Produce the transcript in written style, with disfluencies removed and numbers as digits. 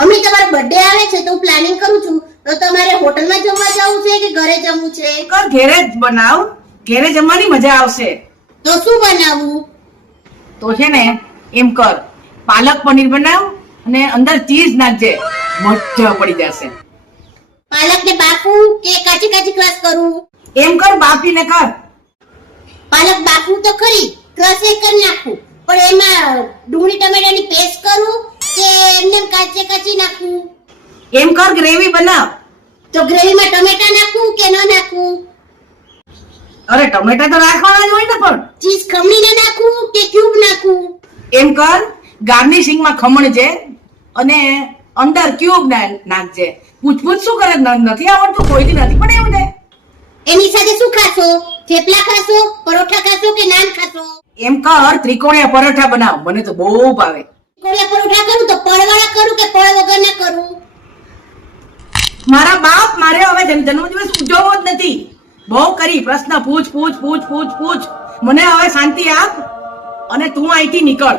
Mummy તમારો birthday આવે છે તો હું પ્લાનિંગ કરું છું, તો તમારે હોટલમાં જમવા જવું છે કે ઘરે જમવું છે? કર ઘરે જ બનાવ, ઘરે જમવાની મજા આવશે. તો શું બનાવવું? તો છે ને એમ કર, પાલક પનીર બનાવ અને અંદર ચીઝ નાખજે, મજા પડી જશે. પાલકને બાફું કે કાચી કાચી ક્રશ કરું? એમ કર, બાફીને કર. પાલક બાફું તો ખરી, ક્રશ કરી નાખું, પણ એમાં ડુંગળી ટમેટાની પેસ્ટ કરું કે એમને કાચી કાચી નાખું? એમ કર, ગ્રેવી બનાવ. તો ગ્રેવીમાં ટમેટા નાખું કે ન નાખું? અરે ટમેટા તો નાખવાના જ હોય ને, પણ ચીઝ ખમણીને નાખું કે ક્યુબ નાખું? એમ કર, ગાર્નિશિંગમાં ખમણ છે અને અંદર ક્યુબ નાખજે. પૂછપૂછ શું કરે? નથી આવડતું, કોઈથી નથી પણ એવું છે. એની સાથે શું ખાશો? થેપલા ખાશો, પરોઠા ખાશો કે નાન ખાશો? એમ કર, ત્રિકોણીય પરોઠા બનાવ, મને તો બહુ ભાવે. ત્રિકોણીય પરોઠા કરું તો પળવાળા કરું કે પળ વગરના કરું? મારા બાપ, મારે હવે જન્મદિવસ ઉજવવો જ નથી. બહુ કરી, પ્રશ્ન પૂછ પૂછ પૂછ પૂછ પૂછ. મને હવે શાંતિ આપ અને તું અહીંથી નીકળ.